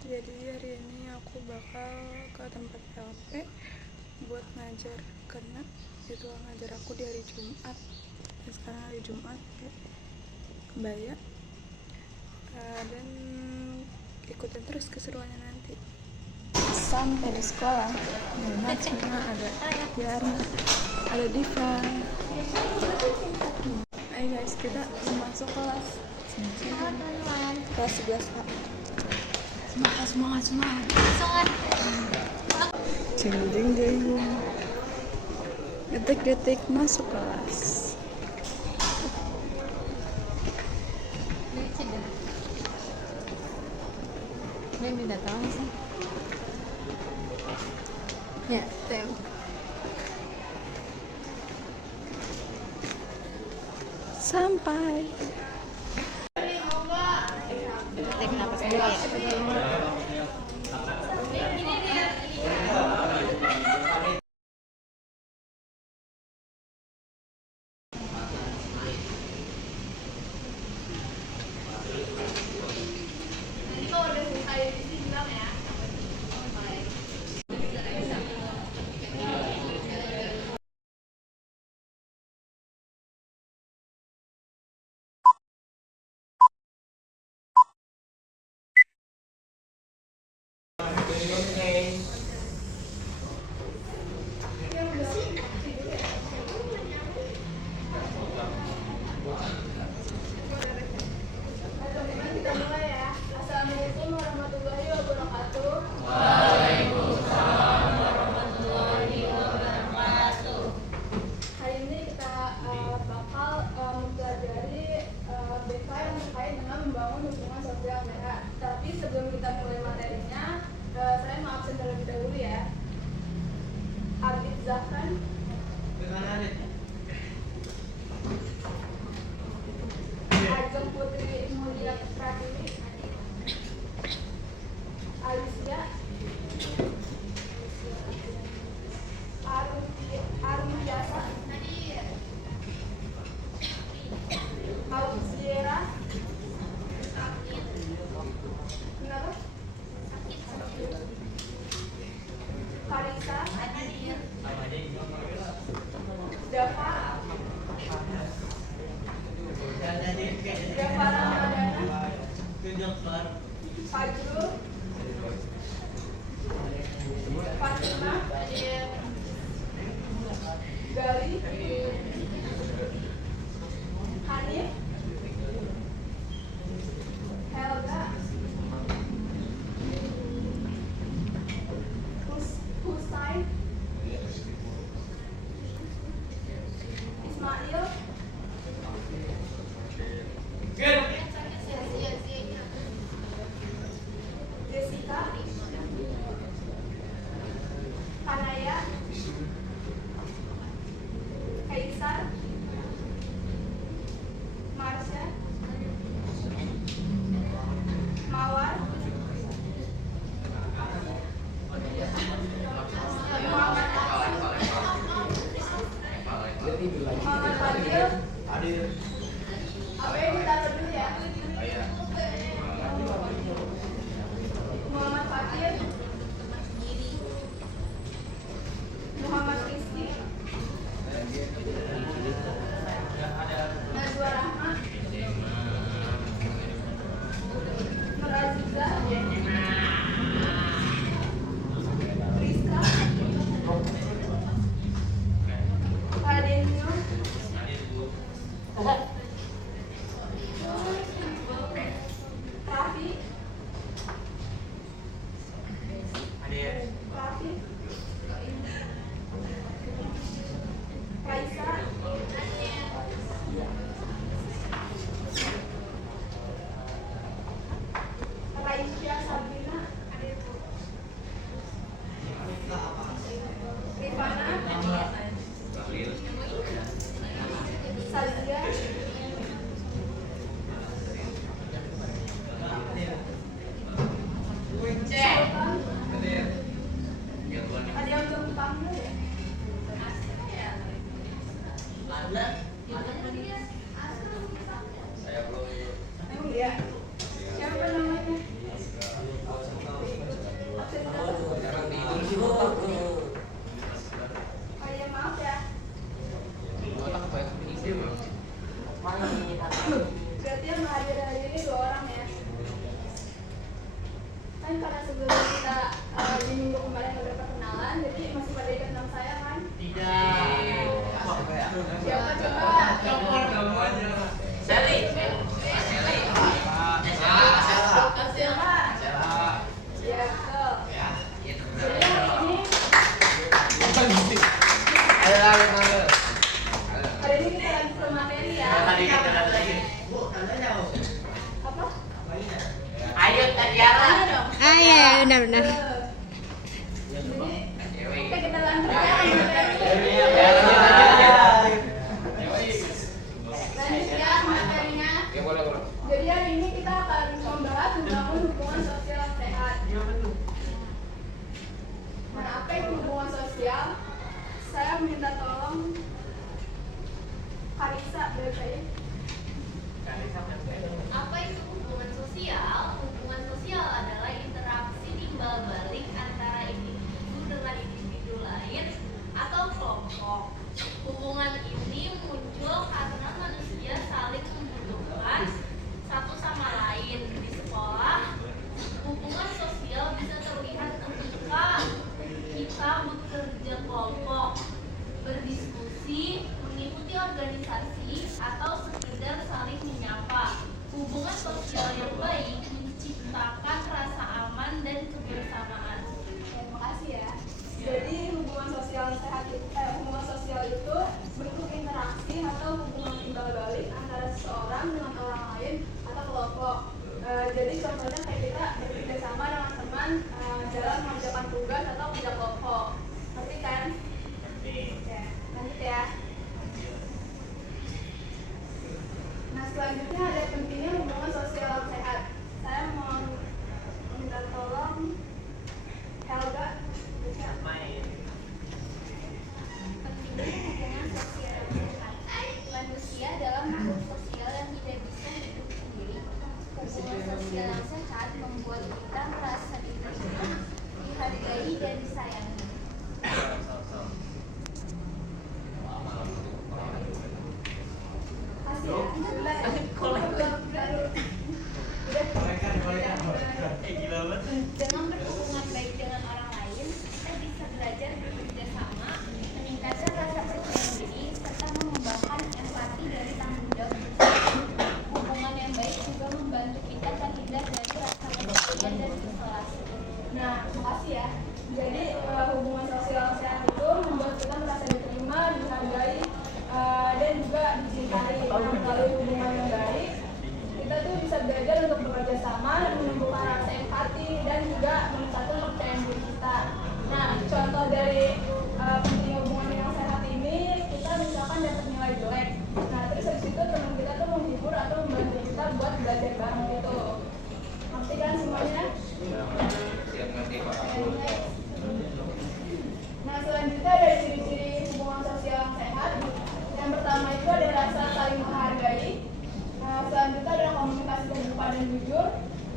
Jadi hari ini aku bakal ke tempat LP buat ngajar, karena itu ngajar aku di hari Jumat. Dan sekarang hari Jumat ya, kebaya. Dan ikutin terus keseruannya nanti. Sampai di sekolah, Najma, ada Tiara, ada Diva. Ayo guys, kita masuk kelas. Kelas 11A. Semangat. Jeng. Detik-detik masuk kelas. Ini minta tolong sih. Ya, tem. Sampai. Tarik napas dulu ya. Assalamualaikum warahmatullahi wabarakatuh. Hari ini kita bakal mempelajari BK yang terkait dengan membangun hubungan sosial sehat. Tapi sebelum kita mulai materinya, saya mau absen terlebih dahulu ya. Arif Zafran, Ajeng Putri Mulia Pratiwi, Alicia, Arif Jasa, Auxiera, kenapa? Karisa, Dava, Ramadana, Fajrul, Fatima, Gali, Hanif, Helga, Husain, Ismail, Jessica, Kanaya, Kaisar, Marsha, Mawar, Muhammad Fadil. Apa yang ditaruh dulu ya? Muhammad Fadil, kan karena sebelum kita di minggu kemarin udah perkenalan, jadi masih pada ingat nama saya kan? Tidak. Siapa coba? Sally. Siapa? Ya, betul. Jadi hari ini kita lanjut ke materi ya. Apa? Ayo Tatiara. Tanya dong. Ah iya, benar-benar. Oke, kita lanjut ya ke materi. Lanjut ya materinya. Jadi hari ini kita akan membahas tentang hubungan sosial yang sehat. Nah, apa itu hubungan sosial? Saya minta tolong Karisa dari saya. Apa itu hubungan sosial? Hubungan sosial adalah interaksi timbal balik antara individu dengan individu lain atau kelompok. Hubungan ini muncul karena manusia saling membutuhkan satu sama lain. Di sekolah, hubungan sosial bisa terlihat ketika kita bekerja kelompok, berdiskusi, mengikuti organisasi, atau sekedar saling menyapa. Hubungan sosial yang baik menciptakan rasa aman dan kebersamaan. Terima kasih ya. Jadi hubungan sosial sehat hubungan sosial itu bentuk interaksi atau hubungan timbal balik antara seseorang dengan orang lain atau kelompok. Jadi contohnya kayak kita bekerja sama dengan teman dalam mengerjakan tugas atau kerja kelompok. Ngerti kan? Oke, lanjut ya. Nah, selanjutnya ada pentingnya hubungan sosial sehat. Saya mau minta tolong Helga. Pentingnya hubungan sosial yang sehat. Manusia adalah makhluk sosial yang tidak bisa hidup sendiri. Hubungan sosial yang sehat membuat kita merasa diterima, dihargai, dan disayangi. Kasih ya. Dengan berhubungan baik dengan orang lain, kita bisa belajar bekerja sama, meningkatkan rasa percaya diri, serta mengembangkan empati dari tanggung jawab bersama. Hubungan yang baik juga membantu kita terhindar dari rasa kesepian dan isolasi. Nah, makasih ya. Jadi hubungan sosial sehat itu membuat kita merasa diterima, dihargai, dan juga dicintai. Nah, melalui hubungan yang baik, kita tuh bisa belajar untuk bekerja sama dan menumbuhkan rasa empati dan juga meningkatkan kepercayaan diri kita. Nah, contoh dari pentingnya hubungan yang sehat ini, kita misalkan dapat nilai jelek. Nah, terus habis itu teman kita tuh menghibur atau membantu kita buat belajar bareng gitu. Ngerti kan semuanya? Nah, selanjutnya ada ciri-ciri hubungan sosial yang sehat. Yang pertama itu ada rasa saling menghargai. Selanjutnya ada komunikasi terbuka dan jujur.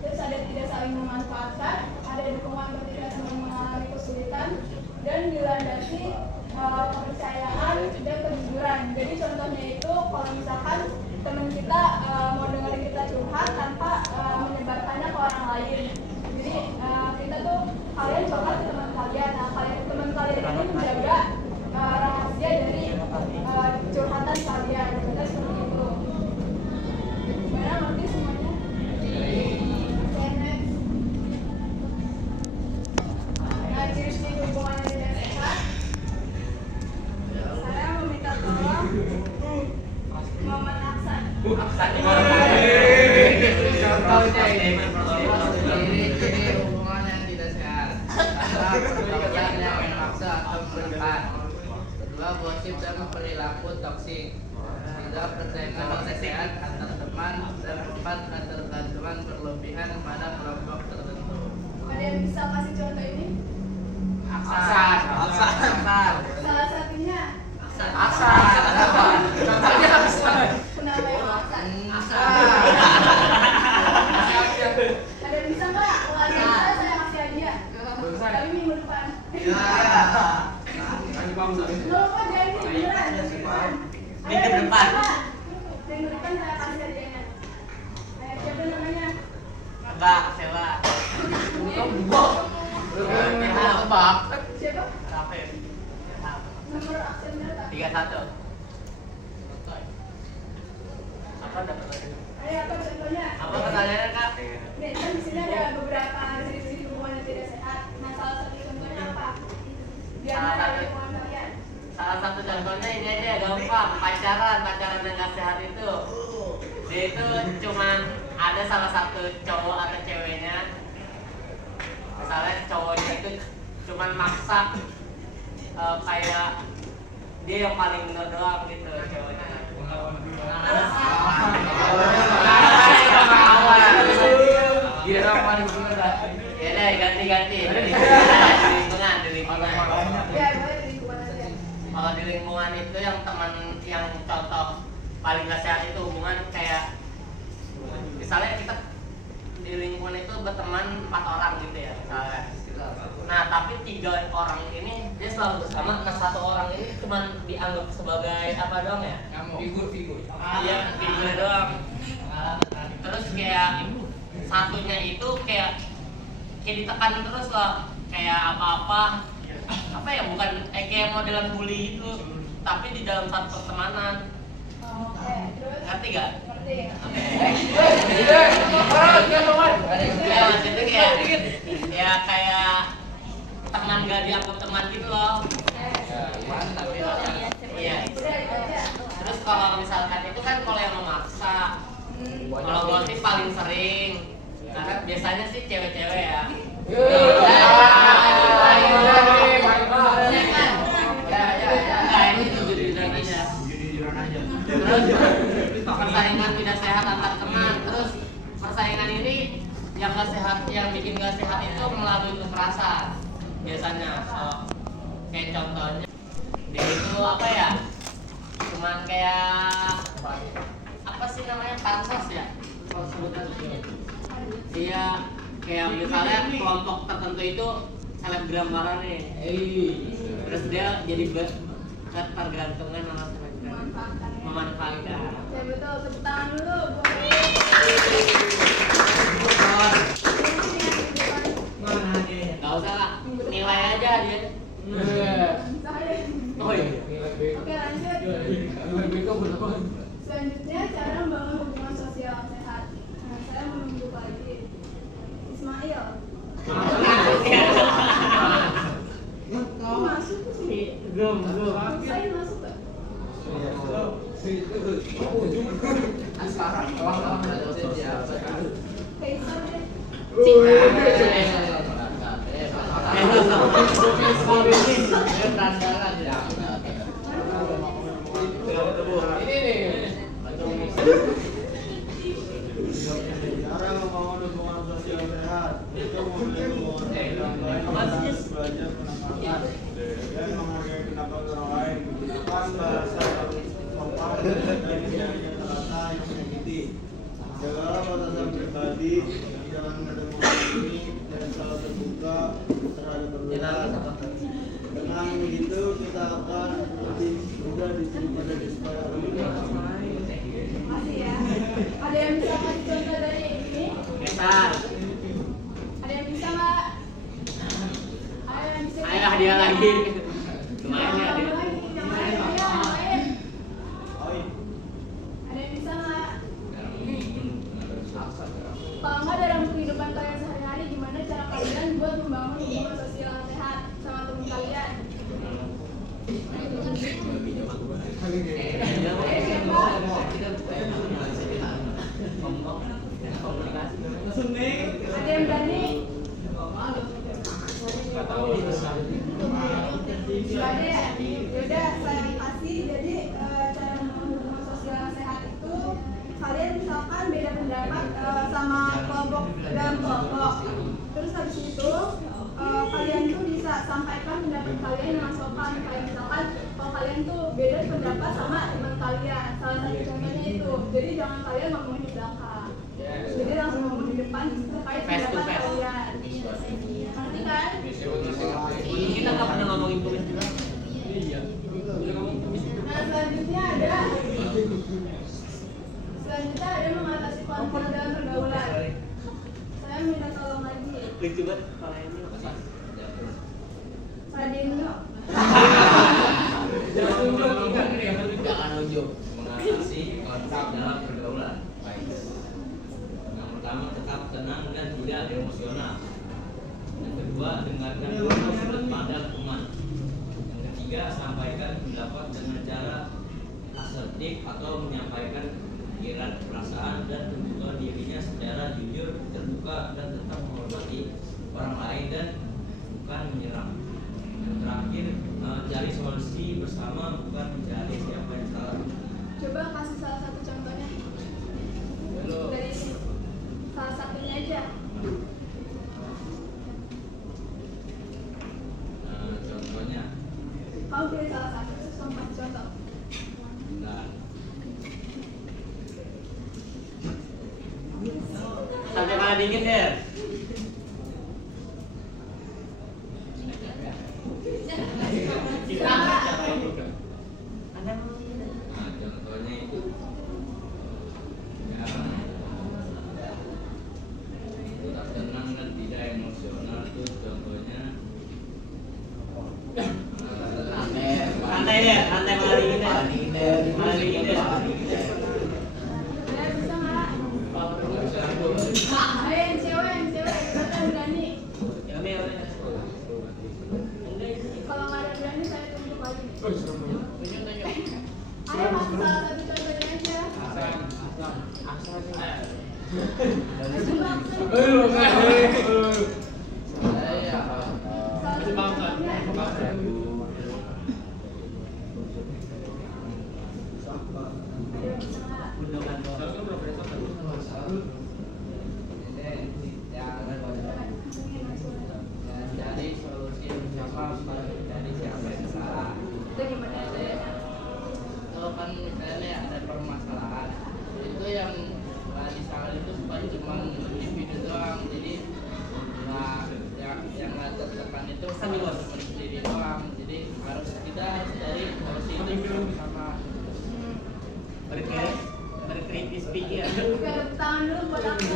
Terus ada tidak saling memanfaatkan. Ada dukungan ketika teman mengalami kesulitan. Dan dilandasi kepercayaan dan kejujuran. Jadi contohnya itu kalau misalkan teman kita mau dengerin kita curhat tanpa menyebarkannya ke orang lain. Jadi kita tuh kalian curhat ke teman kalian. Nah, teman kalian ini menjaga rahasia dari curhatan kalian. Kita seperti itu. Gimana, ngerti semuanya? Okay, next. Nah, ciri-ciri hubungan yang tidak sehat. Saya meminta tolong Muhammad Aksan. Ciri-ciri hubungan yang tidak sehat. Pergaulan yang memaksa atau menekan. Kedua, gosip dan perilaku toksik. Tiga, persaingan yang sehat antar teman. Dan empat, ketergantungan berlebihan pada kelompok tertentu. Ada yang bisa kasih contoh ini? Aksan. Salah satunya Contohnya Aksan. kenapa yang Aksan? Ada yang bisa nggak? Kalau ada yang bisa, saya kasih hadiah. Tapi minggu depan. Loh, Pak, jadi beneran. Minggu depan. Minggu depan saya kasih hadiahnya. Siapa namanya? Mbak, Sela. nomor absennya Kak. 31. Apa dapat lagi? Ayo apa contohnya? Apa pertanyaannya Kak? Nih, kan di sini ada beberapa ciri-ciri hubungan yang tidak sehat. Nah, salah satu contohnya apa? Biar Salah ada satu. hubungan kalian. Salah satu contohnya ini aja gampang, pacaran yang gak sehat itu. Dia itu cuman ada salah satu cowok atau ceweknya. Misalnya cowoknya itu cuman maksa kayak dia yang paling bener doang gitu cowoknya. Dia yang paling bener. Ya deh ganti. Di lingkungan. Ya, boleh di hubungan aja. Kalau di lingkungan itu yang teman yang contoh paling gak sehat itu hubungan kayak misalnya kita di lingkungan itu berteman 4 orang gitu ya misalnya. Nah tapi 3 orang ini dia selalu bersama, nah 1 orang ini cuma dianggap sebagai apa doang ya? Figur. Iya figur doang. Terus kayak satunya itu kayak ditekan terus loh, kayak apa ya bukan kayak modelan bully gitu, tapi di dalam satu pertemanan. Oke, terus Ngerti gak? ngerti. Ya maksudnya kayak teman gak dianggap teman gitu loh. Iya. Udah itu aja. Terus kalau misalkan itu kan kalau yang memaksa, kalau gue sih paling sering, karena biasanya sih cewek-cewek ya. Ini jujur-jujuran aja. Terus persaingan tidak sehat antar teman. Terus persaingan ini yang gak sehat, yang bikin gak sehat itu melalui kekerasan biasanya. Kayak contohnya dia itu apa ya? Cuman kayak apa sih namanya pansos ya? Kalau sebutan dia kayak misalnya kelompok tertentu itu selebgram parah nih. Terus dia jadi ketergantungan sama selebgram. Memanfaatkan. Ya betul, tepuk tangan dulu. Gak usah lah, nilai aja dia. Oh iya. Oke, lanjut. Selanjutnya cara membangun hubungan sosial yang sehat. Nah, saya mau menunjuk lagi Ismail. Kok masuk ke sini? Saya masuk gak? Kaisar deh. Cara membangun hubungan sosial sehat itu memiliki hubungan sosial belajar penempatan dan menghargai pendapat orang lain, menggunakan bahasa yang sopan dan tidak terasa yang menyakiti. Jagalah batasan pribadi, jangan mendemokrasi dan selalu terbuka terhadap perbedaan. Dengan begitu kita akan lebih mudah diterima dan disepakati. Masih ya. Ada yang bisa kasih contoh dari ini? Besar. Ada yang bisa nggak? Ada yang bisa? Ayo hadiah lagi. Lumayan ya Yang dia. lain, yang lain, ayo, yang lain. Ada yang bisa nggak? Kalau nggak dalam kehidupan kalian sehari-hari, gimana cara kalian buat membangun hubungan sosial yang sehat sama teman kalian? Ada yang berani? Gak ada ya? Yaudah, saya kasih. Jadi cara membangun hubungan sosial yang sehat itu kalian misalkan beda pendapat sama kelompok dalam kelompok. Terus habis itu kalian tuh bisa sampaikan pendapat kalian dengan sopan. Kayak misalkan kalau kalian tuh beda pendapat sama teman kalian, salah satu contohnya itu. Jadi jangan kalian ngomong di belakang. Jadi langsung ngomong di depan terkait Face to pendapat face. kalian. Ngerti kan? Kita nggak pernah ngomongin tulis juga. Nah selanjutnya ada mengatasi konflik dalam pergaulan. Saya minta tolong lagi. Lucu banget kalau ini. Sadinyo. tenang dan tidak emosional. Yang kedua, dengarkan dulu sudut pandang teman. Yang ketiga, sampaikan pendapat dengan cara asertif atau menyampaikan pikiran, perasaan, dan kebutuhan dirinya secara jujur, terbuka, dan tetap menghormati orang lain dan bukan menyerang. Yang terakhir, cari solusi bersama, bukan mencari siapa yang salah. Coba kasih salah satu contohnya. Dulu. Dari salah satunya aja. Contohnya, Kamu pilih salah satu terus kamu kasih contoh. nah, Sampai mana dingin deh. nah contohnya itu ya tetap tenang dan tidak emosional itu contohnya. Santai deh, santai malah dingin deh. Malah dingin deh. Udah bisa nggak? Ayo yang cewek, kita berani. Ya udah. Kalau nggak ada berani saya tunjuk lagi. Tunjuk. Ayo kasih salah satu contohnya aja. Coba Jadi solusi bersama bukan dari siapa yang salah. itu gimana? Kalau kan misalnya ada permasalahan, itu yang disalahkan itu bukan cuma individu doang. Jadi yang tertekan itu bukan cuma sendiri doang. Jadi kita harus dari solusi itu sama. Berkritis pikir. Tepuk tangan dulu buat aku.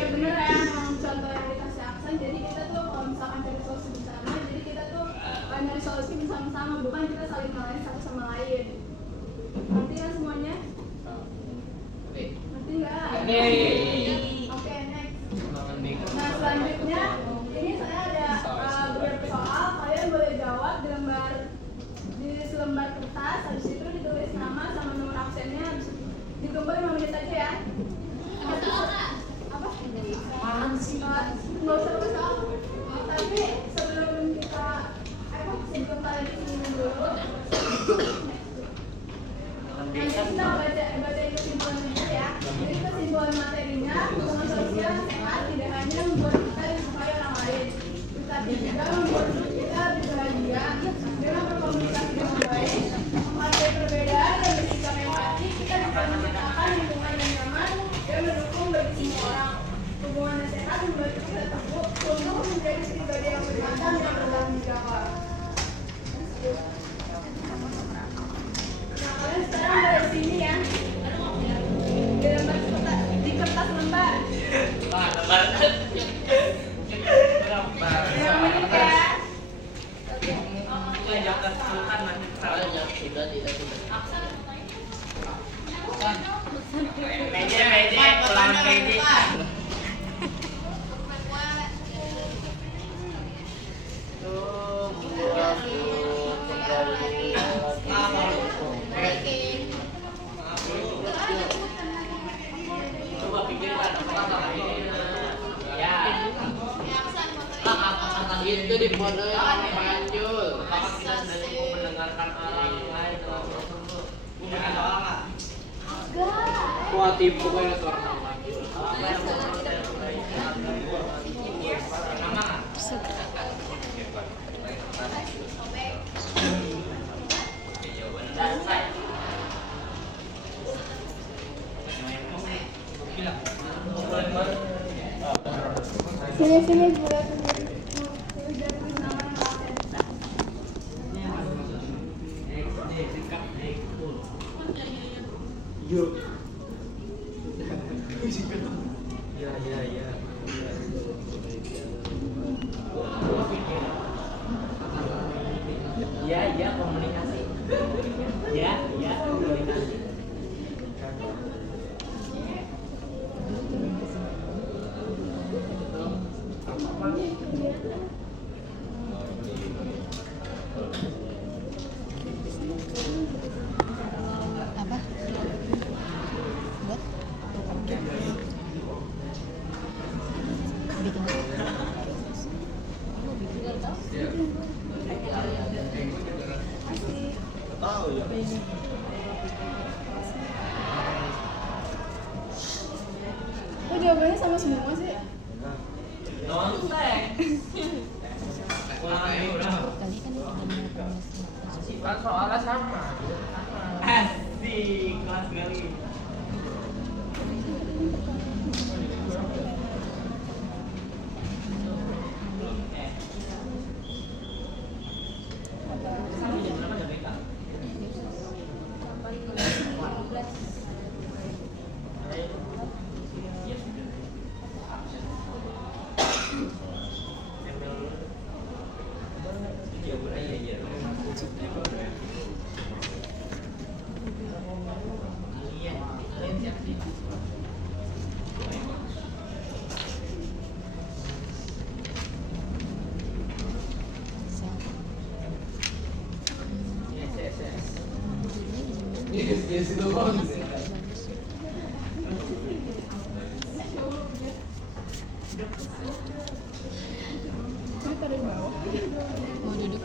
Ya bener ya, emang contoh yang dikasih Aksan. Jadi kita tuh kalau misalkan cari solusi bersama, jadi kita tuh nyari solusi bersama-sama, bukan kita saling ngalahin satu sama lain. Ngerti kan semuanya? Oke. Ngerti nggak? Oke, next. Oke. Nah selanjutnya, ini saya ada beberapa soal. Kalian boleh jawab di selembar kertas. Habis itu ditulis nama sama nomor absennya. Habis itu ditunggu 5 menit aja ya. Apa? Apaan sih? Nggak usah pakai soal. Tapi sebelum sebelum kalian minum dulu, nanti kita bacain kesimpulannya aja ya. Jadi kesimpulan materinya, hubungan sosial yang sehat tidak hanya membuat kita disukai orang lain, tetapi juga membuat kita lebih bahagia dengan berkomunikasi dengan baik, menghargai perbedaan dan bersikap empati. Kita bisa menciptakan lingkungan yang nyaman dan mendukung bagi semua orang. Hubungan yang sehat membuat kita tumbuh menjadi pribadi yang bermatang dan bertanggung jawab. Nah, kalian sekarang dari sini ya. Di kertas lembar. Yang menit ya. Coba pikirkan apa ya. Itu di foto Panjul. Apakah kita sudah cukup mendengarkan orang lain? Punya soal nggak? Wah, tipu kayak suara nama. Nama? Sini buat tulis nama yang absen. Ya, komunikasi. Ya, komunikasi. Apa? Buat? Bikin. Tahu ya. Kok jawabannya sama semua sih? Kali kan Kan soalnya sama. Asik, kelas kali. Yes, itu bagus. mau duduk.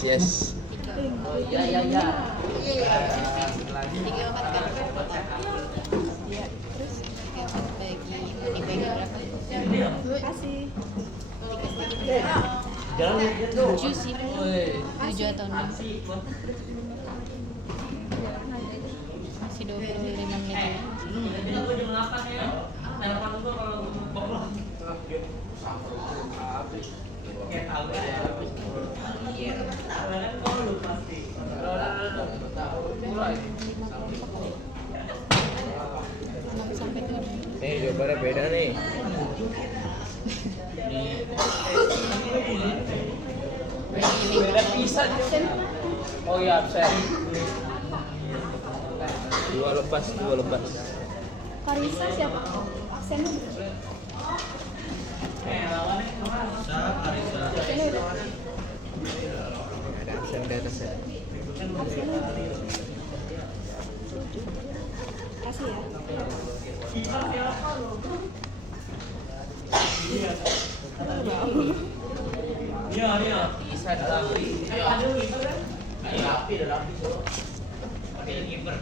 Yes. Ya. 3 lompat kan? Iya. Terus 4 bagi dibagi berapa? Kasih. 7 sih. 7 atau 6. Masih 25 menit. Sampai 7. Nih jawabannya beda nih. Beda pisan. Oh iya absen. Dua lepas. Karisa siapa? Aksennya Ada absen di atas ya. kasih ya. Iya. Bisa dilatih. Pakai kiper.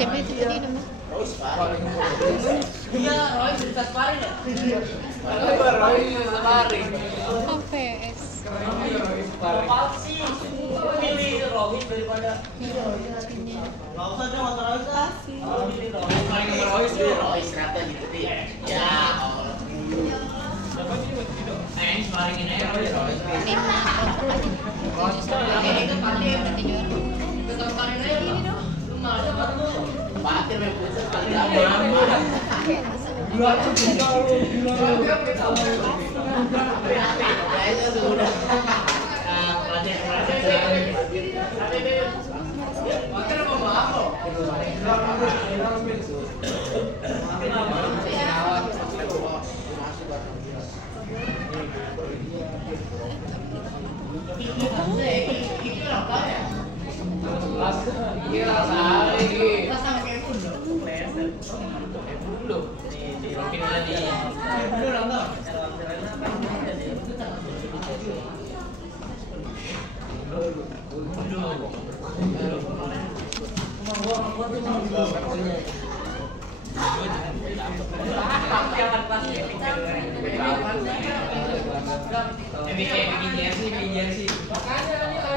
Siapa itu tadi nama? KPS.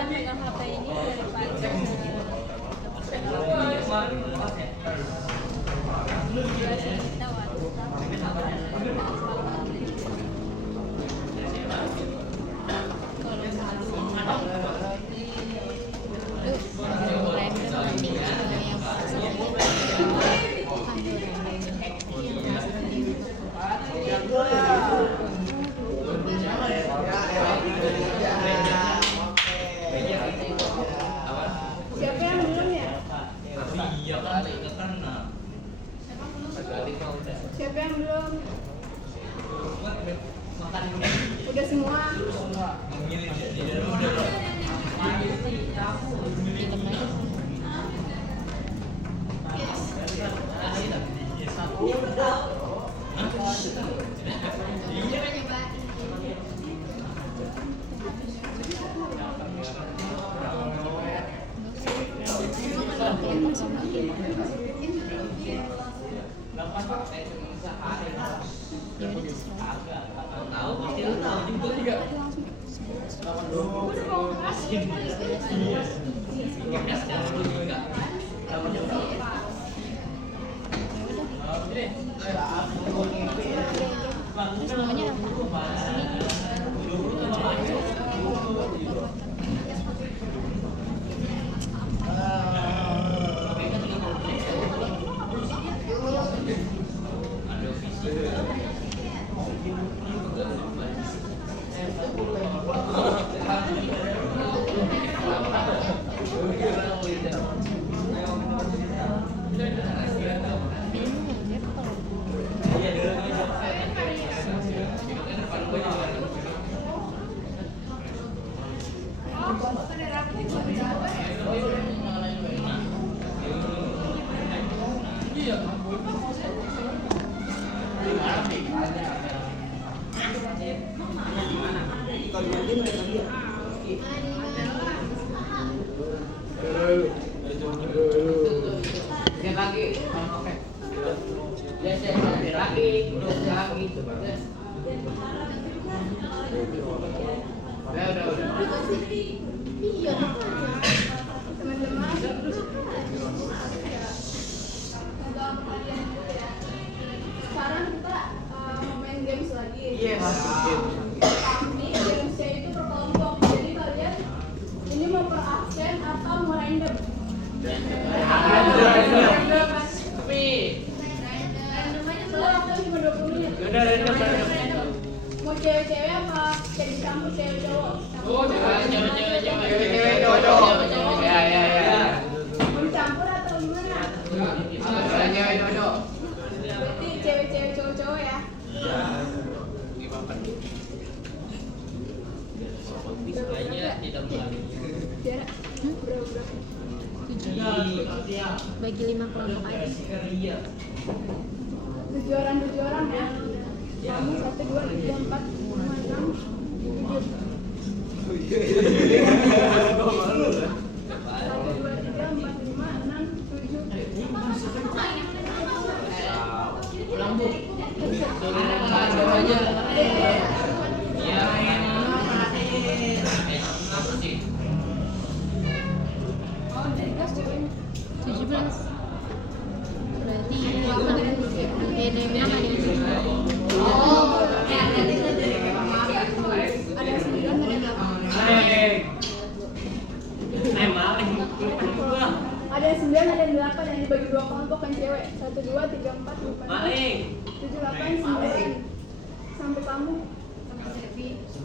Dengan HP ini Siapa yang belum? Udah semua. Sekarang kita main games lagi. Tapi gamesnya itu per kelompok. Jadi kalian ini mau per absen atau mau random? Soalnya waktu cuma 20 menit. Mau cewek-cewek apa? Kayak di kampus cewek cowok? Mau campur atau gimana? Berarti cewek-cewek cowok-cowok ya? Jarak? Berapa? Bagi 5 kelompok aja. 7 orang ya? Kamu 1, 2, 3, 4, 5, 6, 7. 1, 2, 3, 4, 5, 6, 17. Berarti ada yang menang, ada yang menang. Ada 9, ada 9, ada 8 yang dibagi 2 kelompok kan cewek. 1, 2, 3, 4, 5, 7, 8, 9. Sampai kamu.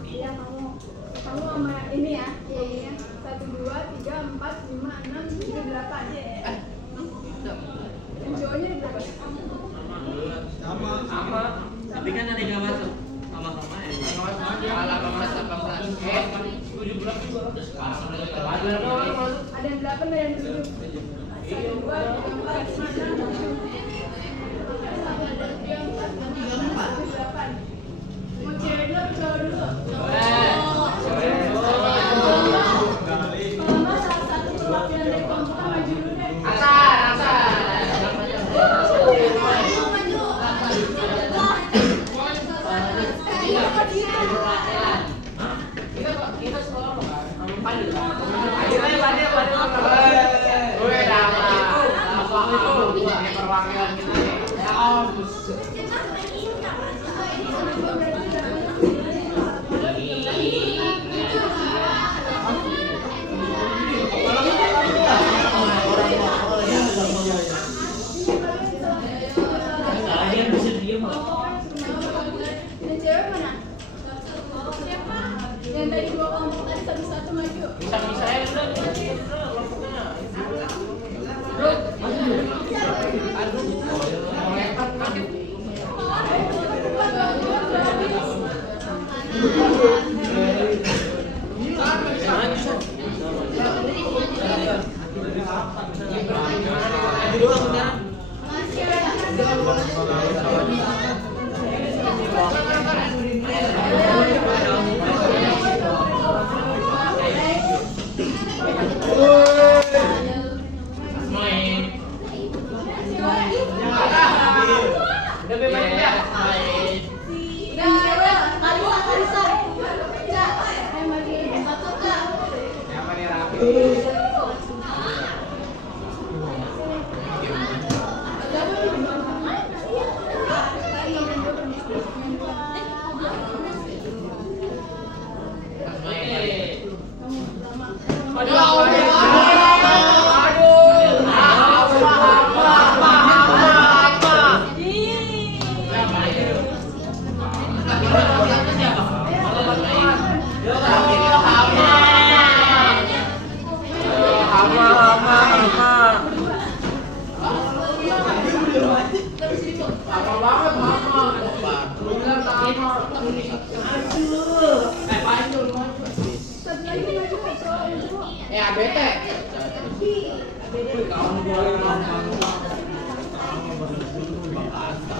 Iya kamu. Kamu sama ini ya. Iya. 1, 2, 3, 4, 5, 6, 7, 8. Yang cowoknya berapa? Sama. Tapi kan ada yang masuk sama-sama ya. Ada yang 8, ada yang 7. 1, 2, 3, 4, 5, 6, 7. 1, 2, 3, 4, 5, 6, 7, 8. Mau cewek dulu atau cowok dulu? Kalau nggak salah satu perwakilan dari kelompok kan maju dulu deh.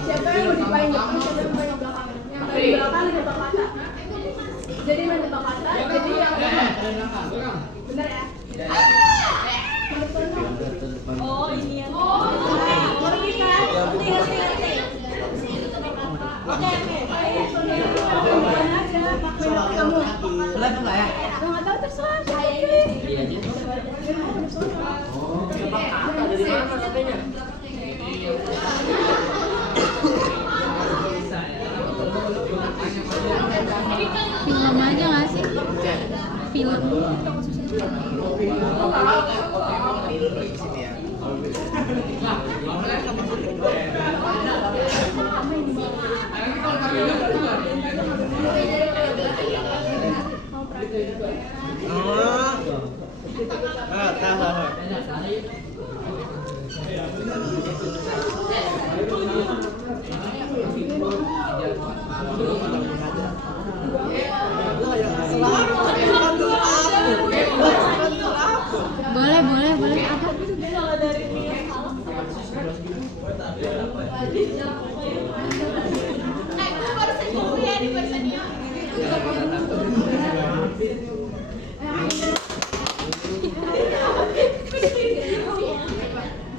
Siapa yang mau dipain depan, siapa yang mau paling belakang? Yang paling belakang nebak kata. Jadi menebak kata, jadi yang bener ya? Oh ini ya. Oh, ngerti kan? Ngerti. Oke. Kamu. Boleh enggak ya? Nggak tahu terserah. Saya ini. Oh, nebak kata dari mana katanya? Film aja nggak sih? Film. Boleh apa?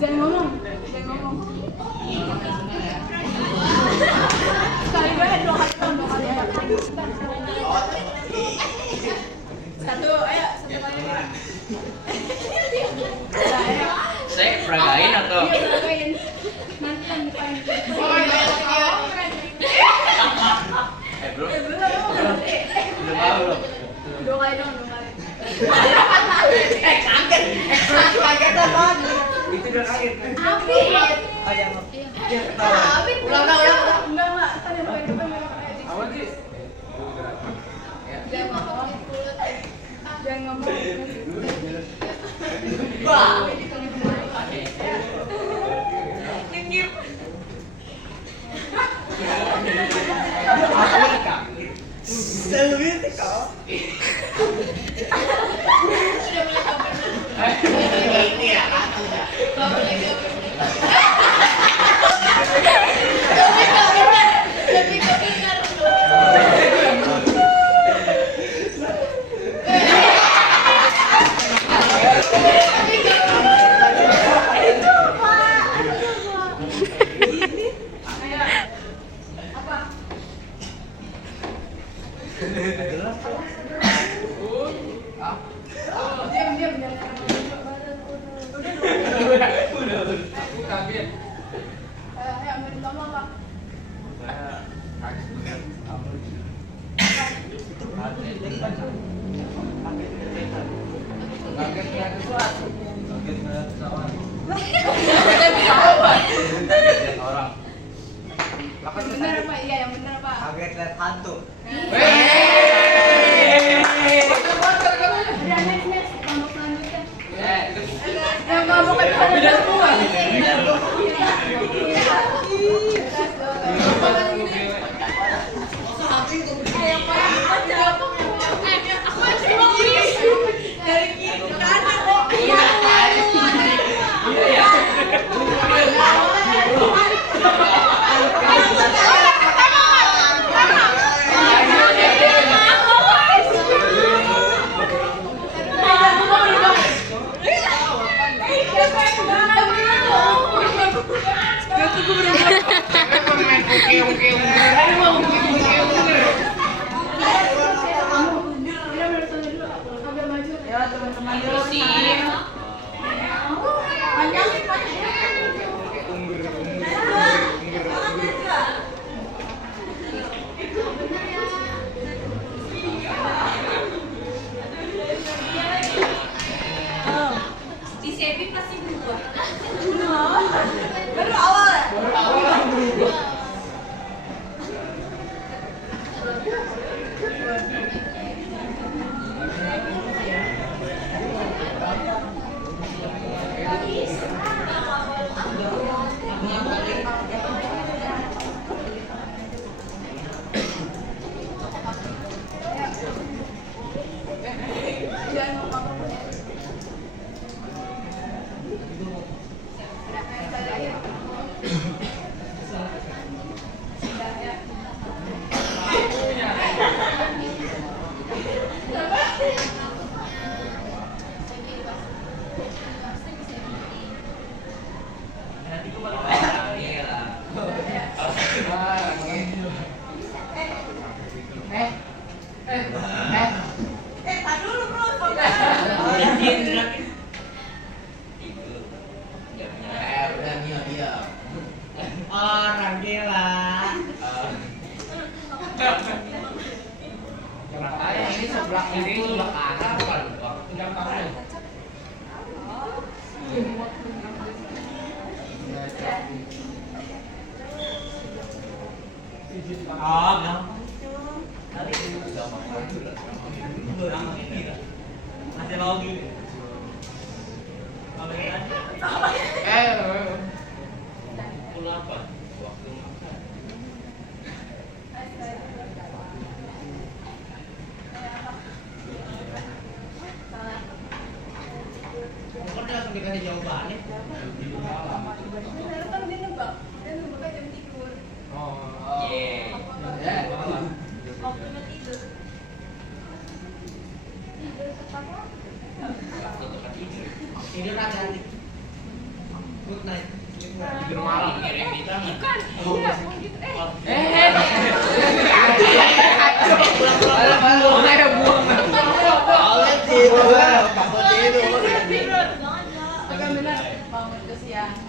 Jangan ngomong. Sekali gue dua kali. Satu kali. Saya peragain atau? Nanti kan dipain. Bro. Udah tahu belum? Dua kali dong. Kaget kan? Itu udah kaget. Abi. Ulang. Enggak. Tadi pakai depan. Awan sih. Jangan ngomong. Wah. Nyengir. Selwi kau. Ini ya. Diam. Aku kaget. Ayo, ambil nama apa? Yang benar apa? Iya, yang benar apa? Kaget lihat hantu. Udah, next. Kelompok selanjutnya. Yang kelompok kedua. Beda semua. Dari kiri ke kanan. Ya teman-teman dulu nih. Di Sebi pasti berubah. Baru awal ya? Orang gila. Ini sebelah kiri, sebelah kanan, bukan? Sebelah kanan. Oh, gampang. Masih logi. Pula apa? Waktu makan. Kok dia langsung dikasih jawabannya? Oh, Yeah. tidur hati-hati. Good night. Tidur malam. Kirim di tangan. Pulang-pulang ada buang. Bangun kesiangan.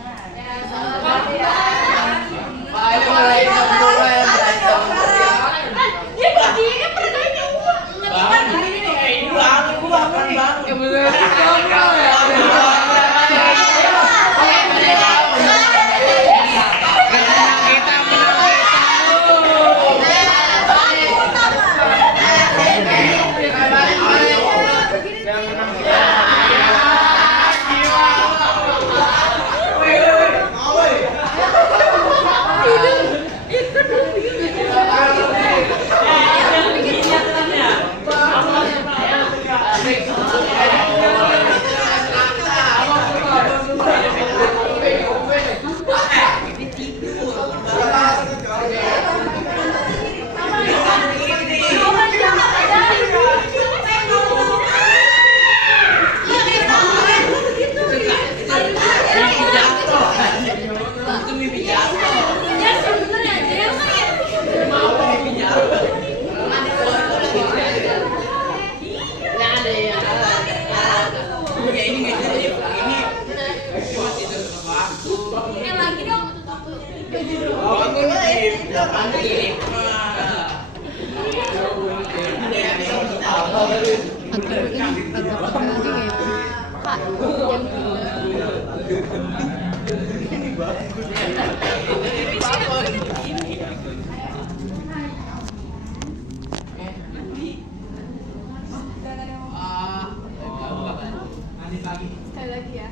Sekali lagi ya.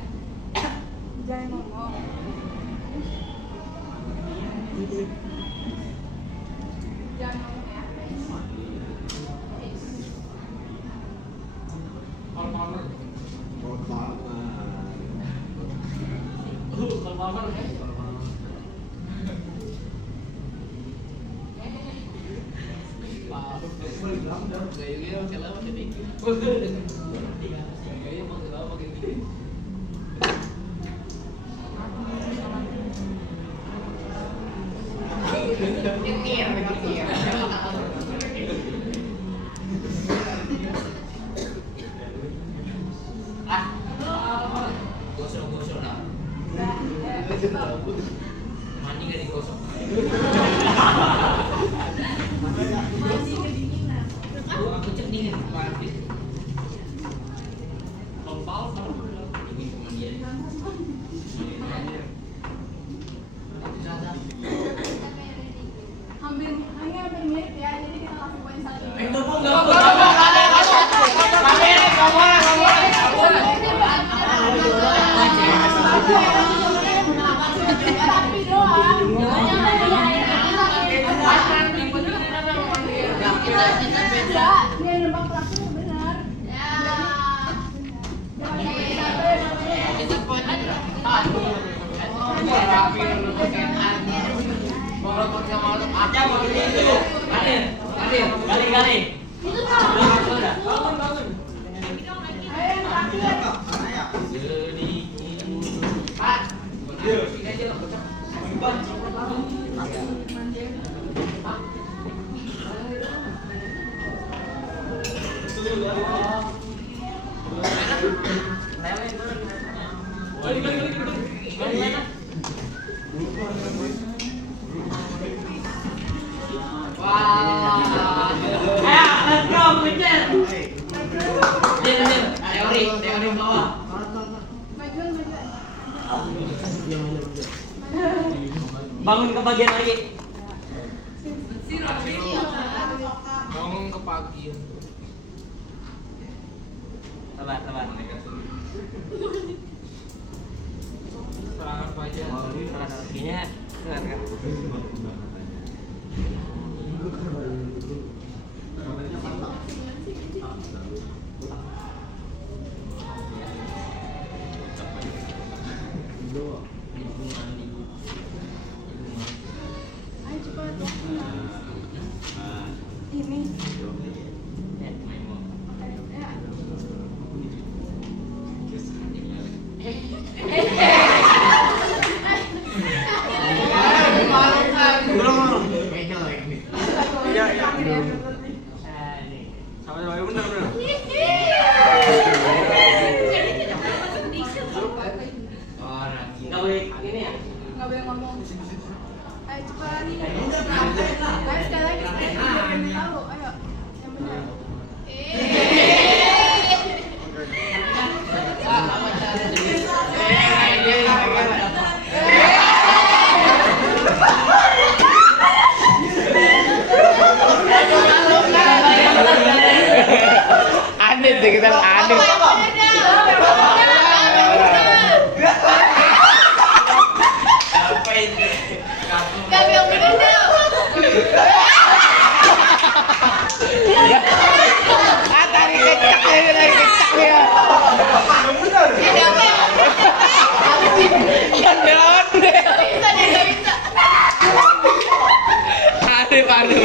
Jangan ngomong. Jangan ngomong ya. Gosok-gosok lah. Mandi gak digosok. Aku cek dingin Pak. Dingin kemandian. hampir mirip ya, jadi kita langsung poin satu. Itu pun enggak. Tapi doang. Enggak, dia nembak pelaku benar. Kali-kali. Ayo yang terakhir. Teori bawah. Majuan. Bangun ke bagian lagi. Bangun ke pagi. Sabar. Serangan pajak. Kakinya keren kan? Ayo cepat. Ini. Sama-sama bener. Nggak boleh ini ya? Nggak boleh ngomong. Ayo cepat. Ayo sekali lagi. Biar tahu. Ayo. Yang benar. Adit deh kita adit. Kami yang bener dong. Tarik kecak ya. Bisa. Aduh.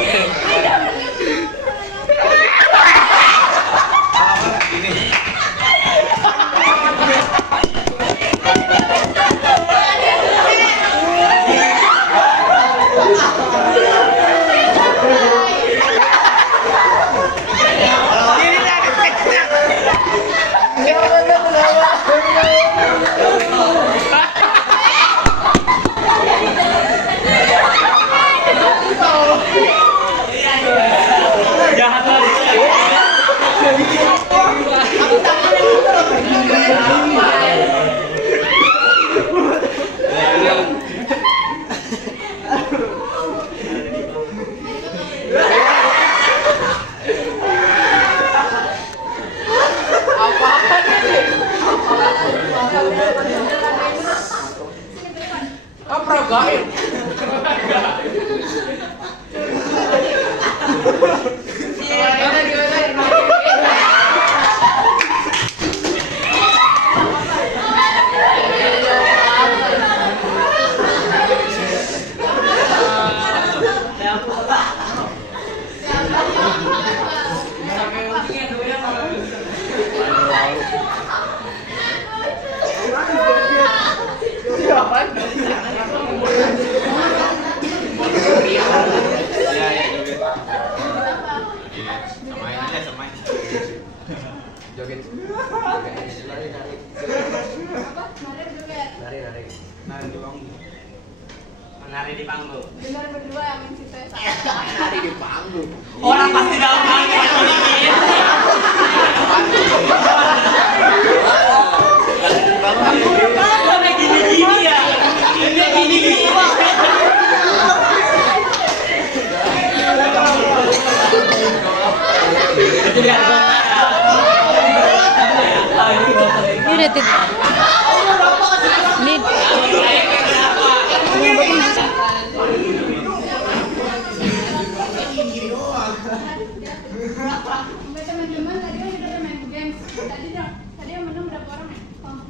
Siapa? Nari di panggung. Menari di panggung. Benar berdua yang mencintai saya. Nari di panggung. Orang pasti dalam panggung. Kayak gini-gini ya. Kayak gini-gini. Ini udah tip. Ini Sampai teman-teman tadi kan udah main games. Tadi yang menang berapa orang? Oh.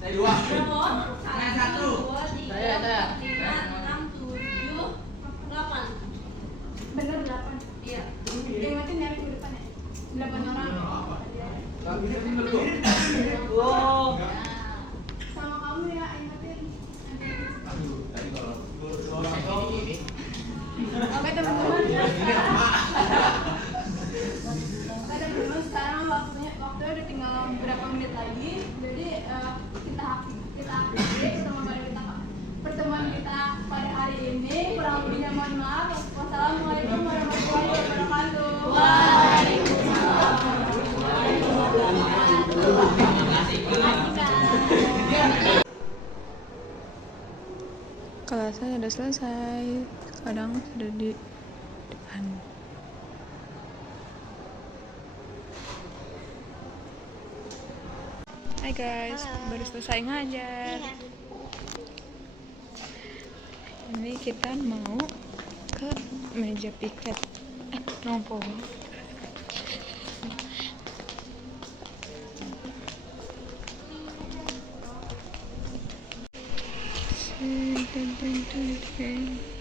Saya dua. Berapa orang? Saya satu. 2, 3, Saya. 4, 5, 6, 7, 8. Bener 8. Iya. Ingatin ya minggu depan ya. 8 orang. Wow. Sama kamu ya, ingatin. Oke teman-teman. Oke teman-teman, sekarang waktunya udah tinggal beberapa menit lagi. Jadi kita akhiri pertemuan kita pada hari ini. Kurang lebihnya mohon maaf. Wassalamualaikum warahmatullahi wabarakatuh. Kelasnya udah selesai, sekarang sudah di depan. Hai guys, baru selesai ngajar. Ini kita mau ke meja piket. Nopo. Dun, dun, dun, dun, dun.